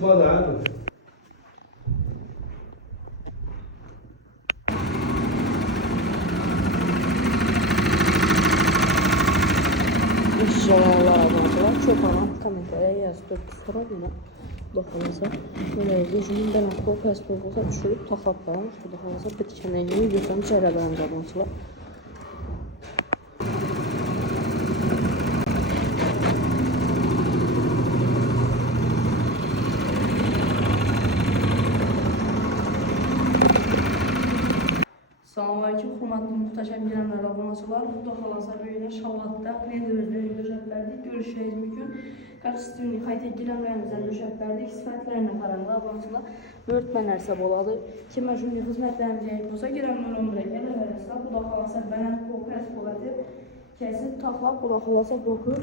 çıkma da. İnşallah çok ama komentarya yazıp sorabilir. Baxılırsa, böyle rejimdən akıl kəsb olsa düşürüb taxablar. Baxılırsa bitkənəyi yığım çərəbən qabınçılar. Selamünaleyküm, hürmetli muhteşem girenler abonacılar. Xuda xalasa böyüne şavatda nedir döşəklərdik. Görüşeceğiz mümkün. Qaçıstığını qaytaq girenlerimizden döşəklərdik. Sifətlərini qaranda abonacılar. Öğretmenlərsə boladı. Kimə jündi xizmətlərimiz yayıb olsa girenler ömrə gələ verəsə. Xuda xalasa bənən kopres qolatıb. Kəsin taxlaq xuda xalasa boku.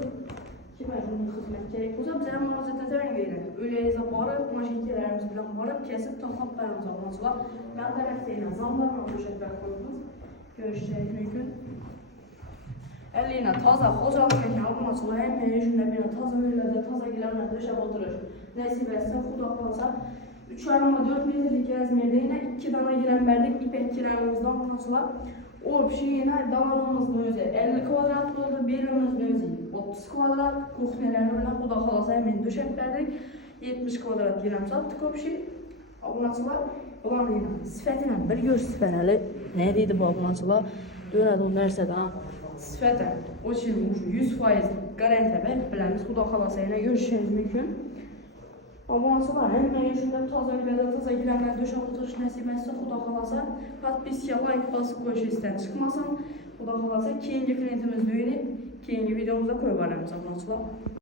Kimə jündi xizmət yayıb olsa bizə müraciət edərən geylə. Öyləyizə barıb, maşinkilərimiz bilən barıb, kəsib taxlaqlarımız abonacılar. Mən tərəfdəyinə zamlarla döşəklər qoyduğumuz. Görüşeceğiz mümkün. Eline taza, hocalık ekin abonacılar. Hem meyişində bir taza öyrədə, taza giləmlə döşək oturur. Nəsib etsə, xuda xalasa 3,4 metrlik əzmirdə yine 2 dana girən bərdik ipək girənimizdə abonacılar. O bir şey yine dalanımızın özü 50 kvadrat oldu, birimizin özü 30 kvadrat. Kuxnelerini bilen xuda xalasa hemen döşəklərdik. 70 kvadrat girəm sattık o bir şey. Abonacılar, olan yine sifətinə bir göz verəli. Ne deydi bu abonacılar? Dönəd o nərsədən sifətə o çilmiş 100% qarantə və biləmiz xuda xalasa ilə görüşəcəyiz mümkün. Abonacılar hem meyişində taza girənlər döşək oturuş nəsib etsə xuda xalasa podpiskiya like basıb qoyuş istən çıxmasın. Xuda xalasa keyinci klientimiz düyünüb, keyinci videomuzda koy varımız abonacılar.